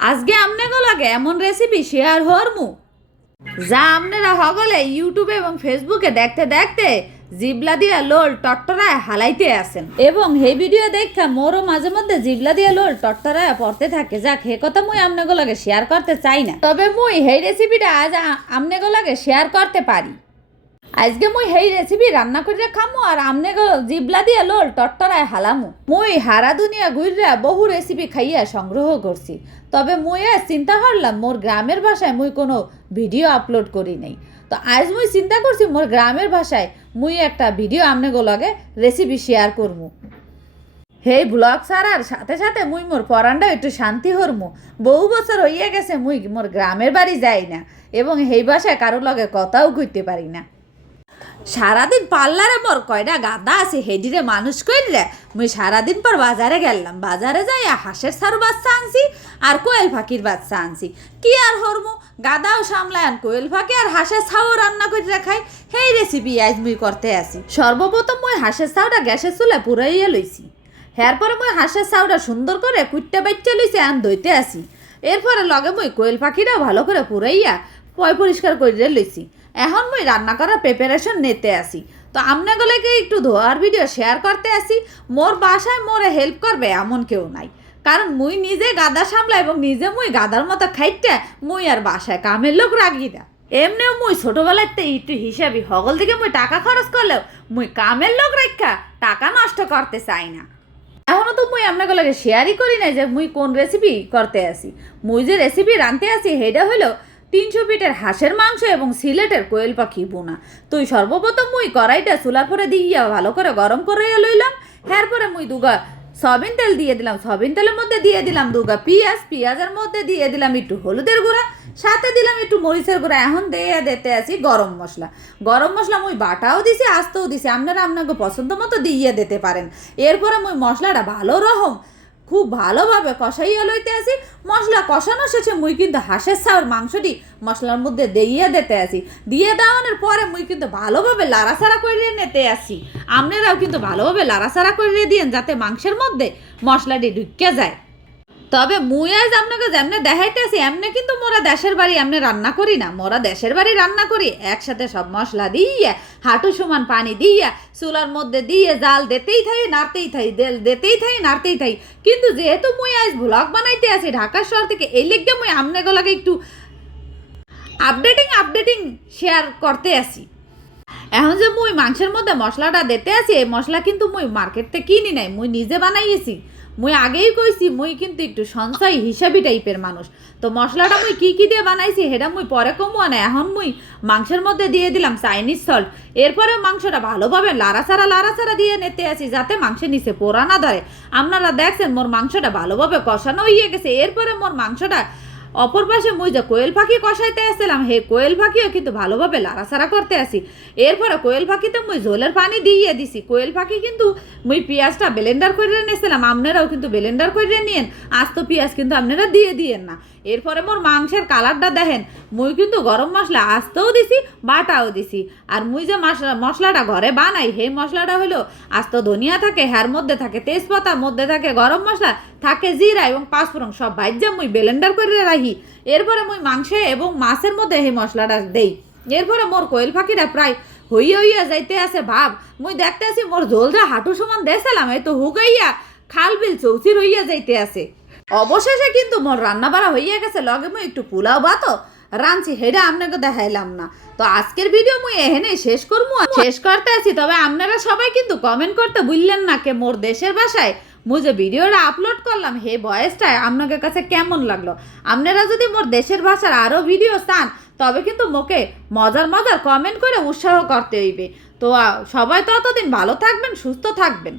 আজকে আপনাকে লাগে এমন রেসিপি শেয়ার হরমু। যা আপনারা হগলে ইউটিউবে এবং ফেসবুকে দেখতে দেখতে জিবলা দিয়া লোল টট্টরায় হালাইতে আসেন। এবং হে ভিডিও দেখা মোরও মাঝে মধ্যে জিবলা দিয়া লোল টট্টরায় পড়তে থাকে। যাক, হে কথা মুই আপনাকে লাগে শেয়ার করতে চাই না। তবে মুই সেই রেসিপিটা আজ আপনাকে লাগে শেয়ার করতে পারি। আজকে মুই সেই রেসিপি রান্না করে খামু আর আমনে জিবলা দিয়ে লোল টট্টরায় হালামু। মুই হারা দুনিয়া ঘুররা বহু রেসিপি খাইয়া সংগ্রহ করছি তবে মুই আজ চিন্তা করলাম মোর গ্রামের ভাষায় মুই কোনো ভিডিও আপলোড করি নাই। তো আজ মুই চিন্তা করছি মোর গ্রামের ভাষায় মুই একটা ভিডিও আমনে লগে রেসিপি শেয়ার করমু হেই ব্লগ সারার সাথে সাথে মুই মোর পরানটা একটু শান্তি হরমু বহু বছর হইয়া গেছে, মুই মোর গ্রামের বাড়ি যাই না, এবং সেই ভাষায় কারোর লগে কথাও কইতে পারি না। সারাদিন পার্লারে মোর কয়টা গাদা আছে, হেডিরে মানুষ কইলে মুই সারাদিন পর বাজারে গেলাম বাজারে যাই হাঁসের সারু বাচ্চা আনছি আর কোয়েল ফাঁকির বাচ্চা আনছি। কি আর হরমু? গাদাও সামলায়ন, কোয়েল ফাঁকি আর হাঁসের ছাও রান্না করে রাখাই সেই রেসিপি আজ মুই করতে আসি সর্বপ্রথম মুই হাঁসের ছাউটা গ্যাসের চুলে পুরাইয়া লইছি। এরপরে মুই হাঁসের ছাউটা সুন্দর করে কুইটটা বাইচ্চা লইছি আন দইতে আসি এরপরে লগে মুই কোয়েল পাখিটা ভালো করে পুরাইয়া পয় পরিষ্কার করে লইছি। এখন মুই রান্না করার প্রিপারেশন নিতে আসি। তো আপনাগুলোকে একটু ধোয়ার ভিডিও শেয়ার করতে আসি। মোর বাসায় মোরে হেল্প করবে এমন কেউ নাই। কারণ মুই নিজে গাদা সামলা এবং নিজে মুই গাদার মতো খাইতে মুই আর বাসায় কামের লোক রাগি না। এমনিও মুই ছোটবেলাতে একটু হিসাবি হগল থেকে মুই টাকা খরচ করলেও মুই কামের লোক রাখা টাকা নষ্ট করতে চাই না। এখনও তো মুই আপনাকে লাগে শেয়ারই করি না যে মুই কোন রেসিপি করতে আসি। মুই যে রেসিপি রাঁধতে আসি সেটা হলো তিনশো পিঠের হাঁসের মাংস এবং সিলেটের কোয়েল পাখি বোনা। তুই সর্বপ্রথম মুই কড়াইটা চুলার পরে দিয়া ভালো করে গরম করে লইলাম। এরপরে মুই দুগা সয়াবিন তেল দিয়ে দিলাম। সয়াবিন তেলের মধ্যে দিয়ে দিলাম দুগা পেঁয়াজ। পেঁয়াজের মধ্যে দিয়ে দিলাম একটু হলুদের গুঁড়া। সাথে দিলাম একটু মরিচের গুঁড়া। এখন দিয়ে দিতে আসি গরম মশলা। গরম মশলা মুই বাটাও দিছি আস্তেও দিছি। আপনারা আপনাকে পছন্দ মতো দিয়ে দিতে পারেন। এরপরে মুই মশলাটা ভালো রকম খুব ভালোভাবে কষাইয়া লইতে আসি। মশলা কষানো শেষে মুই কিন্তু হাঁসের সাউর মাংসটি মশলার মধ্যে দিয়ে দিতে আসি। দিয়ে দেওয়ানোর পরে মুই কিন্তু ভালোভাবে লাড়াছাড়া করিয়ে নিতে আসি। আপনারাও কিন্তু ভালোভাবে লাড়াচাড়া করিয়ে দিয়েন যাতে মাংসের মধ্যে মশলাটি ঢুকে যায়। তবে মুই আজ আপনাকে যেমনে দেখাইতেছি, এমনি কিন্তু মোরা দেশের বাড়ি এমনি রান্না করি না। মোরা দেশের বাড়ি রান্না করি, একসাথে সব মশলা দিয়ে, হাঁটু সমান পানি দিয়ে, চুলার মধ্যে দিয়ে, জাল দিতেই থাই, নাড়তেই থাই দিতেই থাই, নাড়তেই থাই। কিন্তু যেহেতু মুই আজ ব্লগ বানাইতে আছি ঢাকা শহর থেকে, এই লিগে মুই আমনেগুলাকে একটু আপডেটিং আপডেটিং শেয়ার করতে আসি এখন যে মুই মাংসের মধ্যে মশলাটা দিতে আছি, এই মশলা কিন্তু মুই মার্কেট থেকে কিনি নাই, মুই নিজে বানাইয়েছি। মুই আগেই কইছি মুই কিন্তু একটু সঞ্চয় হিসাবি টাইপের মানুষ। তো মশলাটা মুই কি কি দিয়ে বানাইছি, সেটা মুই পরে কমবো না এখন মুই মাংসের মধ্যে দিয়ে দিলাম চাইনিজ সল্ট এরপরে মাংসটা ভালোভাবে লাড়াচাড়া লাড়াচাড়া দিয়ে নিতে আসি যাতে মাংসের নিচে পোড়া না ধরে। আপনারা দেখছেন, মোর মাংসটা ভালোভাবে কষানো হয়ে গেছে। এরপরে মোর মাংসটা অপর পাশে মুই যে কোয়েল পাখি কষাইতে আসছিলাম হে কোয়েল পাখিও কিন্তু ভালোভাবে লাড়াচাড়া করতে আসি। এরপরে কোয়েল পাখিতে মুই ঝোলের পানি দিয়ে দিছি। কোয়েল পাখি কিন্তু মুই পেঁয়াজটা ব্লেন্ডার করে নিয়েছিলাম, আপনারাও কিন্তু ব্লেন্ডার করে নিয়েন। আস্ত পেঁয়াজ কিন্তু আপনারা দিয়ে দিয়েন না। এরপরে মোর মাংসের কালারটা দেখেন, মুই কিন্তু গরম মশলা আস্তেও দিছি, বাটাও দিছি। আর মুই যে মশলা, মশলাটা ঘরে বানাই, সেই মশলাটা হলো আস্ত ধনিয়া থাকে হ্যার মধ্যে থাকে তেজপাতার মধ্যে থাকে গরম মশলা থাকে জিরা এবং পাঁচফোড়ন সব ভাজ্যা মুই ব্লেন্ডার করে রাখি। এরপরে মুই মাংসে এবং মাছের মধ্যে সেই মশলাটা দেই। এরপরে মোর কোয়েল পাখিটা প্রায় হইয়া হইয়া যাইতে আছে ভাব। মুই দেখতে আছি মোর ঝোলটা হাঁটু সমান দেছিলাম এই তো হুকাইয়া খাল বিল চৌচির হইয়া যাইতে আছে। অবশেষে কিন্তু মোর রান্না বাড়া হইয়া গেছে, লগে মুই একটু পোলাও ভাতো রাঁধছি, হেডা আপনাকে দেখাইলাম না। তো আজকের ভিডিও মুই এখানে শেষ করব শেষ করতে আছি, তবে আপনারা সবাই কিন্তু কমেন্ট করতে ভুললেন না কে, মোর দেশের ভাষায় মুই যে ভিডিওটা আপলোড করলাম, হে ভয়েসটা আপনাদের কাছে কেমন লাগল? আপনারা যদি মোর দেশের ভাষার আরও ভিডিও চান, তবে কিন্তু মোকে মজার মজার কমেন্ট করে উৎসাহ করতে হইবে। তো সবাই ততদিন ভালো থাকবেন, সুস্থ থাকবেন।